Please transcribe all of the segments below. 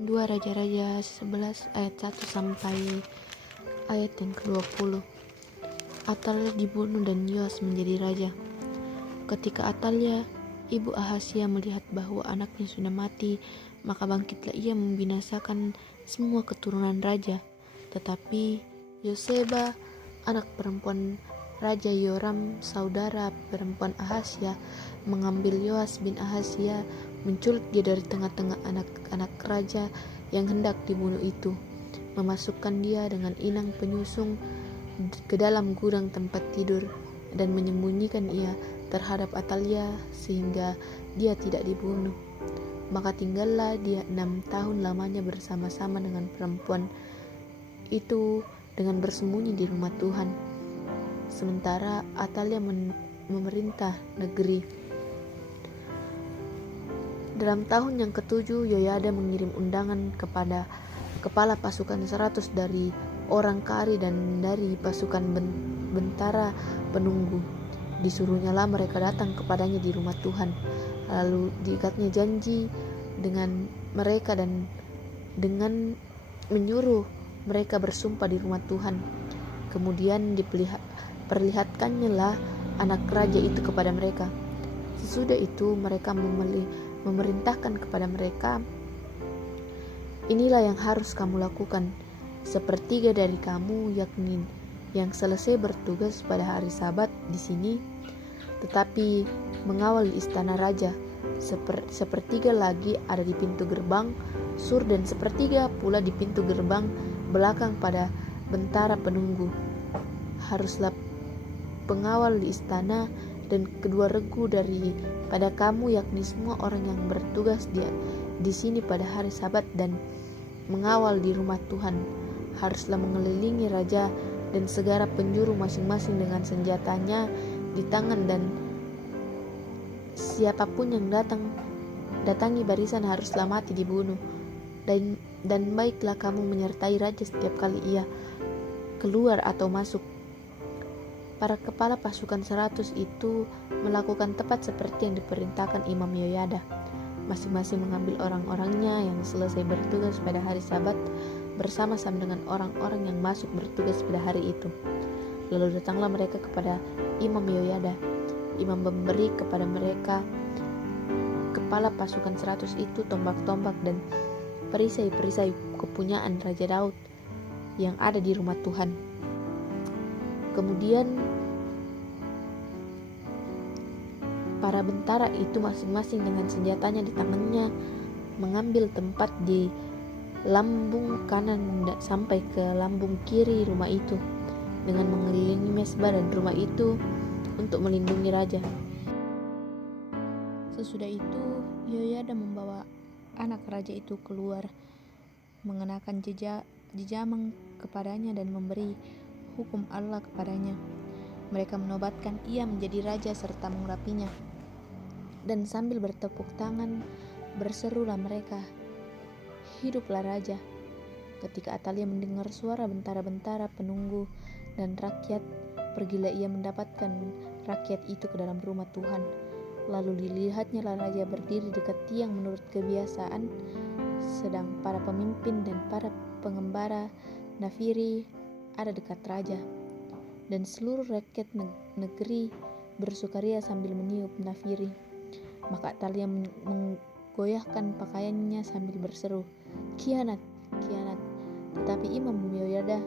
2 Raja-Raja 11 ayat 1 sampai ayat yang ke-20. Atalia dibunuh dan Yoas menjadi raja. Ketika Atalia, ibu Ahazia, melihat bahwa anaknya sudah mati, maka bangkitlah ia membinasakan semua keturunan raja. Tetapi Yoseba, anak perempuan Raja Yoram, saudara perempuan Ahazia, mengambil Yoas bin Ahazia, menculik dia dari tengah-tengah anak-anak raja yang hendak dibunuh itu, memasukkan dia dengan inang penyusung ke dalam gudang tempat tidur, dan menyembunyikan ia terhadap Atalia sehingga dia tidak dibunuh. Maka tinggallah dia 6 tahun lamanya bersama-sama dengan perempuan itu dengan bersembunyi di rumah Tuhan. Sementara Atalia memerintah negeri. Dalam tahun yang ke-7, Yoyada mengirim undangan kepada kepala pasukan 100 dari orang Kari dan dari pasukan bentara penunggu. Disuruhnyalah mereka datang kepadanya di rumah Tuhan. Lalu diikatnya janji dengan mereka dan dengan menyuruh mereka bersumpah di rumah Tuhan. Kemudian diperlihatkannya lah anak raja itu kepada mereka. Sesudah itu mereka memerintahkan kepada mereka, inilah yang harus kamu lakukan. Sepertiga dari kamu, yakni yang selesai bertugas pada hari Sabat di sini, tetapi mengawal di istana raja. Sepertiga lagi ada di pintu gerbang sur dan sepertiga pula di pintu gerbang belakang pada bentara penunggu. Haruslah pengawal di istana dan kedua regu daripada kamu, yakni semua orang yang bertugas di sini pada hari Sabat dan mengawal di rumah Tuhan, haruslah mengelilingi raja dan segala penjuru masing-masing dengan senjatanya di tangan, dan siapapun yang datangi barisan haruslah mati dibunuh. Dan baiklah kamu menyertai raja setiap kali ia keluar atau masuk. Para kepala pasukan 100 itu melakukan tepat seperti yang diperintahkan Imam Yoyada. Masing-masing mengambil orang-orangnya yang selesai bertugas pada hari Sabat bersama-sama dengan orang-orang yang masuk bertugas pada hari itu. Lalu datanglah mereka kepada Imam Yoyada. Imam memberi kepada mereka, kepala pasukan 100 itu, tombak-tombak dan perisai-perisai kepunyaan Raja Daud yang ada di rumah Tuhan. Kemudian para bentara itu masing-masing dengan senjatanya di tangannya mengambil tempat di lambung kanan sampai ke lambung kiri rumah itu, dengan mengelilingi mesbah dan rumah itu untuk melindungi raja. Sesudah itu Yoyada membawa anak raja itu keluar, mengenakan jejamang kepadanya dan memberi hukum Allah kepadanya. Mereka menobatkan ia menjadi raja serta mengurapinya. Dan sambil bertepuk tangan berserulah mereka, hiduplah raja. Ketika Atalia mendengar suara bentara-bentara penunggu dan rakyat, pergilah ia mendapatkan rakyat itu ke dalam rumah Tuhan. Lalu dilihatnya lah raja berdiri dekat tiang menurut kebiasaan, sedang para pemimpin dan para pengembara nafiri ada dekat raja. Dan seluruh rakyat negeri bersukaria sambil meniup nafiri. Maka Atalia menggoyahkan pakaiannya sambil berseru, kianat, kianat. Tetapi Imam Yoyada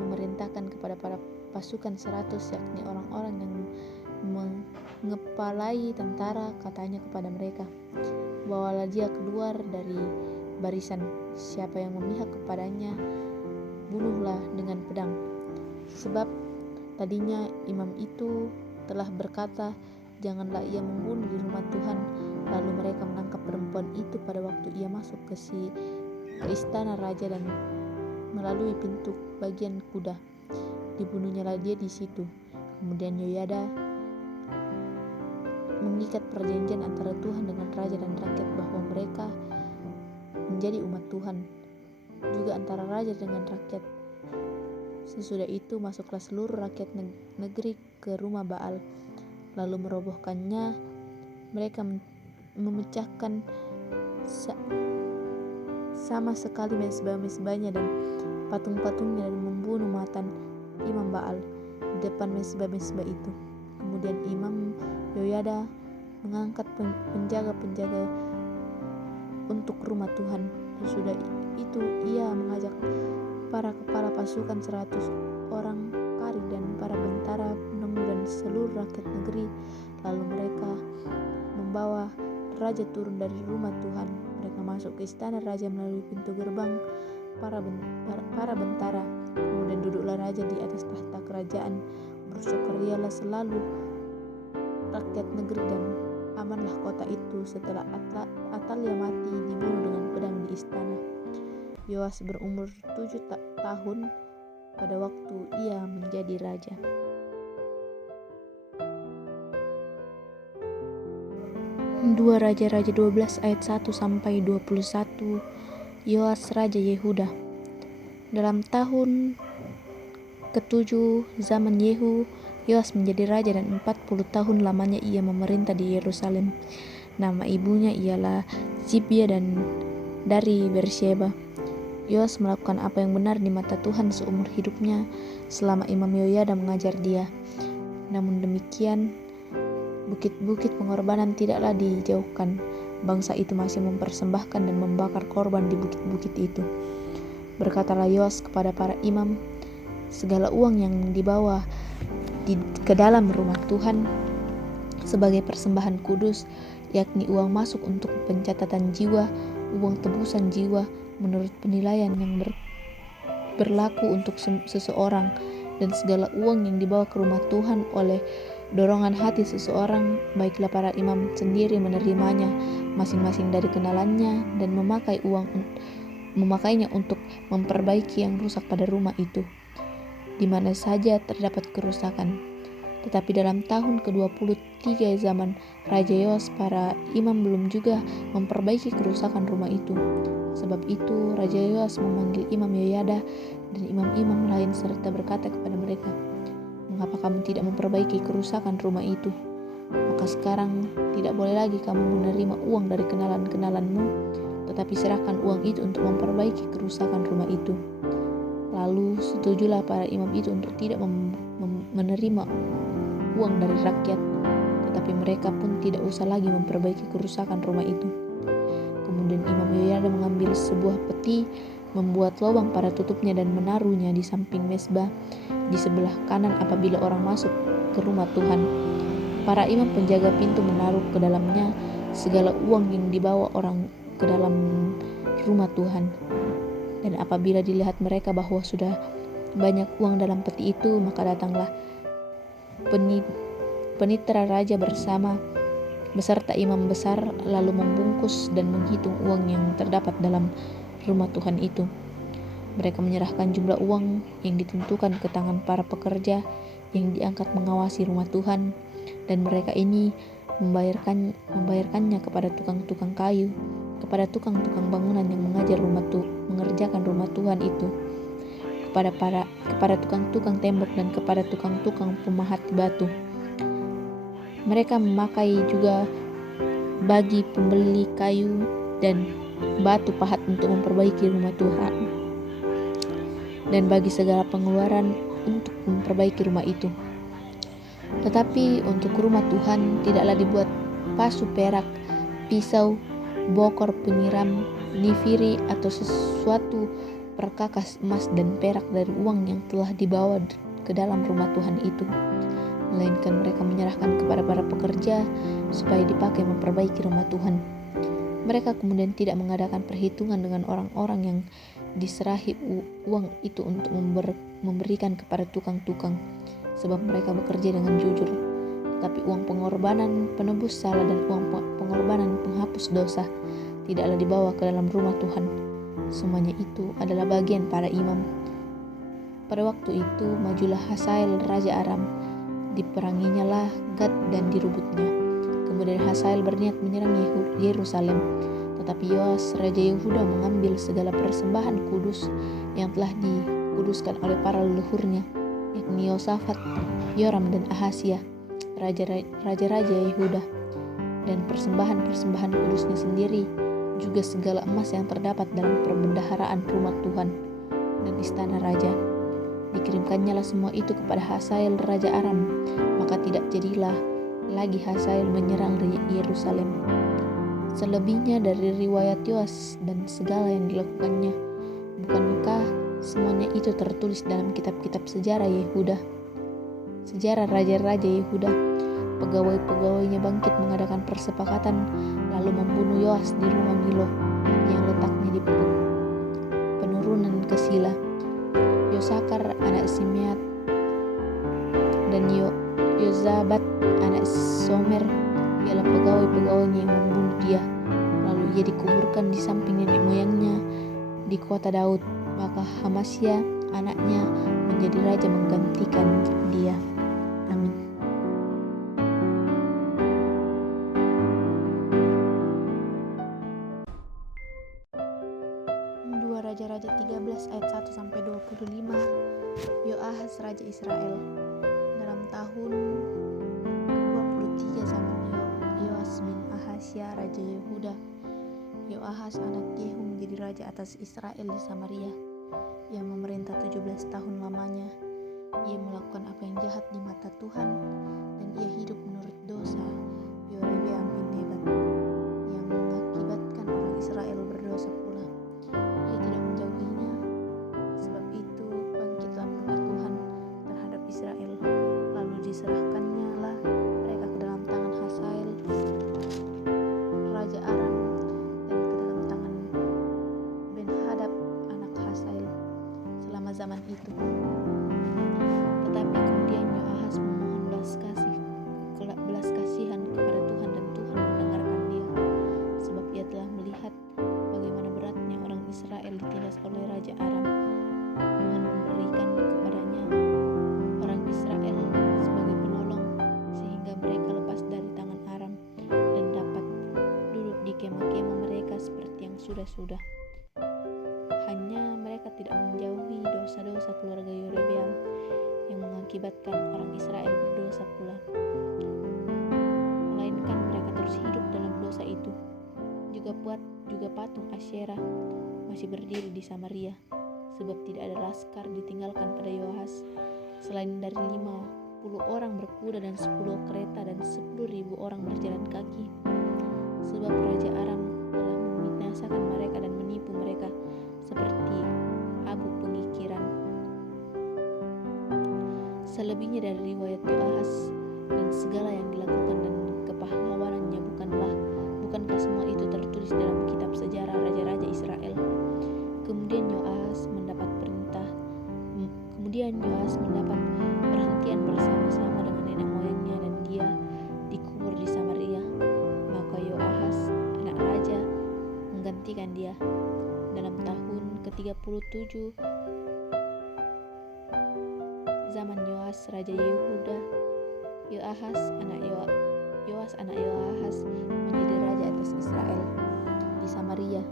memerintahkan kepada para pasukan 100, yakni orang-orang yang mengepalai tentara, katanya kepada mereka, bawalah dia keluar dari barisan. Siapa yang memihak kepadanya, bunuhlah dengan pedang. Sebab tadinya imam itu telah berkata, janganlah ia membunuh di rumah Tuhan. Lalu mereka menangkap perempuan itu pada waktu ia masuk ke istana raja dan melalui pintu bagian kuda. Dibunuhnyalah dia di situ. Kemudian Yoyada mengikat perjanjian antara Tuhan dengan raja dan rakyat bahwa mereka menjadi umat Tuhan, juga antara raja dengan rakyat. Sesudah itu masuklah seluruh rakyat negeri ke rumah Baal, lalu merobohkannya. Mereka memecahkan sama sekali mesbah-mesbahnya dan patung-patungnya dan membunuh Matan Imam Baal di depan mesbah-mesbah itu. Kemudian Imam Yoyada mengangkat penjaga-penjaga untuk rumah Tuhan. Sesudah itu ia mengajak para kepala pasukan 100 orang kari dan para bentara penunggu dan seluruh rakyat negeri. Lalu mereka membawa raja turun dari rumah Tuhan. Mereka masuk ke istana raja melalui pintu gerbang para bentara. Kemudian duduklah raja di atas tahta kerajaan. Bersukarialah selalu rakyat negeri dan amanlah kota itu setelah Atalia mati dibunuh dengan pedang di istana. Yoas berumur 7 tahun pada waktu ia menjadi raja. Dua Raja-Raja 12 ayat 1 sampai 21. Yoas Raja Yehuda. Dalam tahun ke-7 zaman Yehu, Yoas menjadi raja dan 40 tahun lamanya ia memerintah di Yerusalem. Nama ibunya ialah Zibia dan dari Beersheba. Yoas melakukan apa yang benar di mata Tuhan seumur hidupnya selama Imam Yoyada mengajar dia. Namun demikian, bukit-bukit pengorbanan tidaklah dijauhkan. Bangsa itu masih mempersembahkan dan membakar korban di bukit-bukit itu. Berkatalah Yoas kepada para imam, segala uang yang dibawa ke dalam rumah Tuhan sebagai persembahan kudus, yakni uang masuk untuk pencatatan jiwa, uang tebusan jiwa menurut penilaian yang berlaku untuk seseorang, dan segala uang yang dibawa ke rumah Tuhan oleh dorongan hati seseorang, baiklah para imam sendiri menerimanya masing-masing dari kenalannya dan memakainya untuk memperbaiki yang rusak pada rumah itu, di mana saja terdapat kerusakan. Tetapi dalam tahun ke-23 zaman Raja Yoas, para imam belum juga memperbaiki kerusakan rumah itu. Sebab itu Raja Yoas memanggil Imam Yoyada dan imam-imam lain serta berkata kepada mereka, "Mengapa kamu tidak memperbaiki kerusakan rumah itu? Maka sekarang tidak boleh lagi kamu menerima uang dari kenalan-kenalanmu, tetapi serahkan uang itu untuk memperbaiki kerusakan rumah itu." Lalu setujulah para imam itu untuk tidak menerima uang dari rakyat, tetapi mereka pun tidak usah lagi memperbaiki kerusakan rumah itu. Kemudian Imam Yoyada mengambil sebuah peti, membuat lubang pada tutupnya dan menaruhnya di samping mesbah di sebelah kanan apabila orang masuk ke rumah Tuhan. Para imam penjaga pintu menaruh ke dalamnya segala uang yang dibawa orang ke dalam rumah Tuhan. Dan apabila dilihat mereka bahwa sudah banyak uang dalam peti itu, maka datanglah penitra raja beserta imam besar, lalu membungkus dan menghitung uang yang terdapat dalam rumah Tuhan itu. Mereka menyerahkan jumlah uang yang ditentukan ke tangan para pekerja yang diangkat mengawasi rumah Tuhan, dan mereka ini membayarkannya kepada tukang-tukang kayu, kepada tukang-tukang bangunan yang mengerjakan rumah Tuhan itu, kepada tukang-tukang tembok dan kepada tukang-tukang pemahat batu. Mereka memakai juga bagi pembeli kayu dan batu pahat untuk memperbaiki rumah Tuhan, dan bagi segala pengeluaran untuk memperbaiki rumah itu. Tetapi untuk rumah Tuhan tidaklah dibuat pasu perak, pisau, bokor penyiram, nifiri atau sesuatu perkakas emas dan perak dari uang yang telah dibawa ke dalam rumah Tuhan itu, melainkan mereka menyerahkan kepada para pekerja supaya dipakai memperbaiki rumah Tuhan. Mereka kemudian tidak mengadakan perhitungan dengan orang-orang yang diserahi uang itu untuk memberikan kepada tukang-tukang, sebab mereka bekerja dengan jujur. Tetapi uang pengorbanan penebus salah dan uang pengorbanan penghapus dosa tidaklah dibawa ke dalam rumah Tuhan. Semuanya itu adalah bagian para imam. Pada waktu itu majulah Hasael Raja Aram, diperanginya lah Gad dan direbutnya. Kemudian Hasael berniat menyerang Yerusalem, tetapi Yoas Raja Yehuda mengambil segala persembahan kudus yang telah dikuduskan oleh para leluhurnya, yakni Yosafat, Yoram dan Ahazia, raja-raja Yehuda, dan persembahan-persembahan kudusnya sendiri juga segala emas yang terdapat dalam perbendaharaan rumah Tuhan dan istana raja. Dikirimkannya lah semua itu kepada Hazael Raja Aram, maka tidak jadilah lagi Hazael menyerang Yerusalem. Selebihnya dari riwayat Yoas dan segala yang dilakukannya, bukankah semuanya itu tertulis dalam kitab-kitab sejarah Yehuda? Sejarah raja-raja Yehuda. Pegawai-pegawainya bangkit mengadakan persepakatan lalu membunuh Yoas di rumah Milo yang letaknya di penurunan ke Sila. Yosakar anak Simeat dan Yozabat anak Somer ialah pegawai-pegawainya yang membunuh dia. Lalu ia dikuburkan di samping nenek moyangnya di kota Daud. Maka Hamasya anaknya menjadi raja menggantikan dia. Amin. Raja-Raja 13 ayat 1-25. Yoahas Raja Israel. Dalam tahun ke-23 zaman Yoas bin Ahasya Raja Yehuda, Yoahas anak Yehu menjadi raja atas Israel di Samaria. Ia memerintah 17 tahun lamanya. Ia melakukan apa yang jahat di mata Tuhan, dan ia hidup menurut dosa Yerobeam bin Nebat yang mengakibatkan orang Israel berdosa pula. Ia tidak menjauhinya. Sebab itu bangkitlah murka Tuhan terhadap Israel, lalu diserahkannya lah mereka ke dalam tangan Hazael Raja Aram dan ke dalam tangan Ben-Hadad anak Hazael selama zaman itu. Tetapi kemudian Yoahas memohon belas kasihan kepada Tuhan, dan Tuhan mendengarkan dia, sebab ia telah melihat bagaimana beratnya orang Israel ditindas oleh Raja Aram. Tuhan memberikan kepadanya orang Israel sebagai penolong, sehingga mereka lepas dari tangan Aram dan dapat duduk di kemah-kemah mereka seperti yang sudah-sudah. Hanya mereka tidak menjauhi dosa-dosa keluarga Yerobeam yang mengakibatkan orang Israel berdosa pula, melainkan mereka terus hidup dalam dosa itu. Juga patung Asyerah masih berdiri di Samaria, sebab tidak ada laskar ditinggalkan pada Yoahas selain dari 50 orang berkuda dan 10 kereta dan 10.000 orang berjalan kaki. Sebab Raja Aram telah membinasakan mereka dan menipu mereka seperti abu pengikiran. Selebihnya dari riwayat Yoahas dan segala yang dilakukan dan kepahlawanannya, bukankah semua itu tertulis dalam kitab sejarah raja-raja Israel? Kemudian Yoahas mendapat perhentian bersama-sama dengan nenek moyangnya, dan dia dikubur di Samaria. Maka Yoahas anak raja menggantikan dia dalam tahun ke-37 zaman Yoas Raja Yehuda. Yoas anak Yoahas menjadi raja atas Israel di Samaria.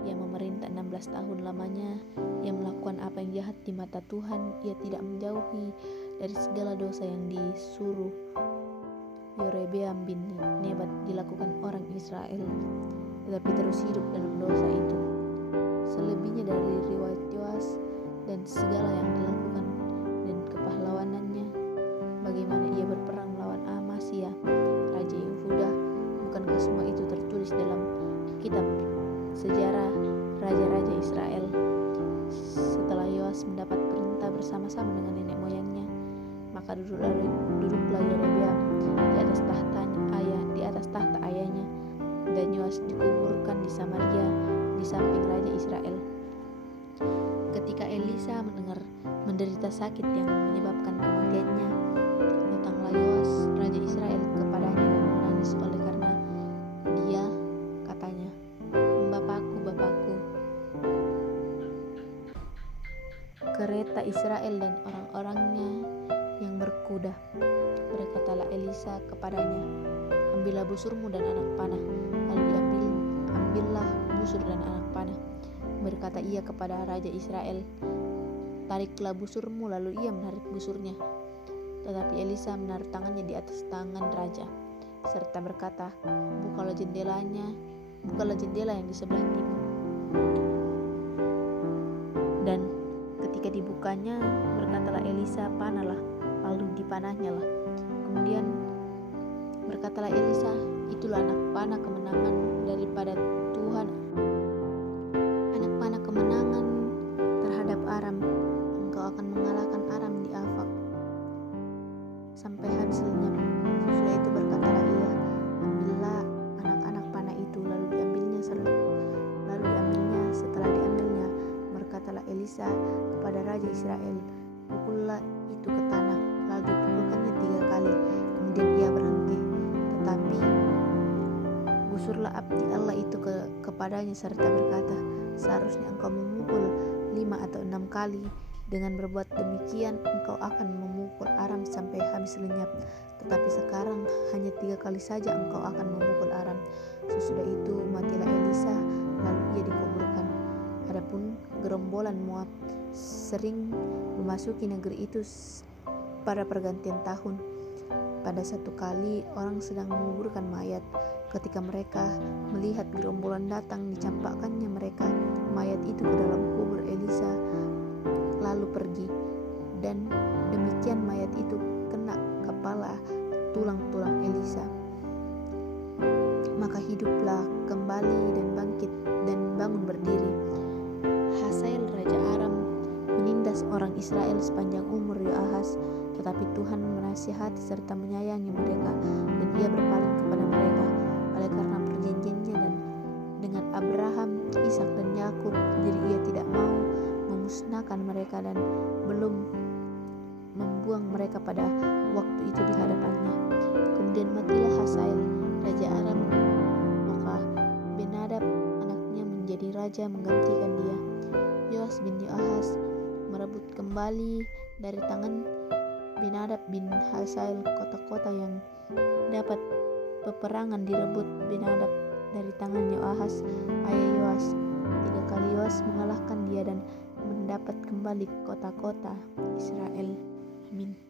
Ia memerintah 16 tahun lamanya. Ia melakukan apa yang jahat di mata Tuhan. Ia tidak menjauhi dari segala dosa yang disuruh Yerobeam bin Nebat dilakukan orang Israel, tetapi terus hidup dalam dosa itu. Selebihnya dari riwayat Yoas dan segala yang dilakukan dan kepahlawanannya, bagaimana ia berperang melawan Amasya Raja Yehuda, bukankah semua itu tertulis dalam kitab sejarah raja-raja Israel? Setelah Yoas mendapat perintah bersama-sama dengan nenek moyangnya, maka duduklah Yerobeam di atas tahta ayahnya, dan Yoas dikuburkan di Samaria di samping raja Israel. Ketika Elisa menderita sakit yang menyebabkan kematiannya, datanglah Yoas raja Israel kepadanya dan menangis oleh karena dia. Katanya, Bapakku, kereta Israel dan orang-orangnya yang berkuda. Berkatalah Elisa kepadanya, ambillah busurmu dan anak panah. Lalu ambillah busur dan anak panah. Berkata ia kepada raja Israel, tariklah busurmu. Lalu ia menarik busurnya. Tetapi Elisa menaruh tangannya di atas tangan raja, serta berkata, bukalah jendelanya bukalah jendela yang di sebelah timur. Dan ketika dibukanya, berkatalah Elisa, panahlah, lalu dipanahnya lah. Kemudian berkatalah Elisa, itulah anak panah kemenangan daripada Tuhan, anak panah kemenangan terhadap Aram. Engkau akan mengalahkan Aram di Afak sampai habis lenyap. Sesudah itu berkatalah ia, ambillah anak-anak panah itu, lalu diambilnya. Setelah diambilnya, berkatalah Elisa kepada Raja Israel, pukullah itu ke tanah. Lalu dipukulkannya 3 kali, kemudian ia berhenti. Tetapi gusurlah abdi Allah itu kepadanya serta berkata, seharusnya engkau memukul 5 atau 6 kali. Dengan berbuat demikian engkau akan memukul Aram sampai habis lenyap. Tetapi sekarang hanya 3 kali saja engkau akan memukul Aram. Sesudah itu matilah Elisa, lalu ia dikuburkan. Adapun gerombolan Moab sering memasuki negeri itu pada pergantian tahun. Pada satu kali orang sedang menguburkan mayat. Ketika mereka melihat gerombolan datang, dicampakkannya mereka mayat itu ke dalam kubur Elisa, lalu pergi. Dan demikian mayat itu kena kepala tulang-tulang Elisa. Maka hiduplah kembali dan bangkit dan bangun berdiri. Hazael Raja Aram menindas orang Israel sepanjang umur Yoahas, tetapi Tuhan menasihati serta menyayangi mereka, dan ia berpaling kepada mereka oleh karena perjanjiannya dan dengan Abraham, Ishak dan Yakub. Jadi ia tidak mau memusnahkan mereka dan belum membuang mereka pada waktu itu di hadapannya. Kemudian matilah Hazael Raja Aram, maka Benadab anaknya menjadi raja menggantikan dia. Yoas bin Yoahas merebut kembali dari tangan Benadab bin Hazael kota-kota yang dapat peperangan direbut Benadab dari tangan Yoahas ayah Yoas. 3 kali Yoas mengalahkan dia dan mendapat kembali kota-kota Israel. Amin.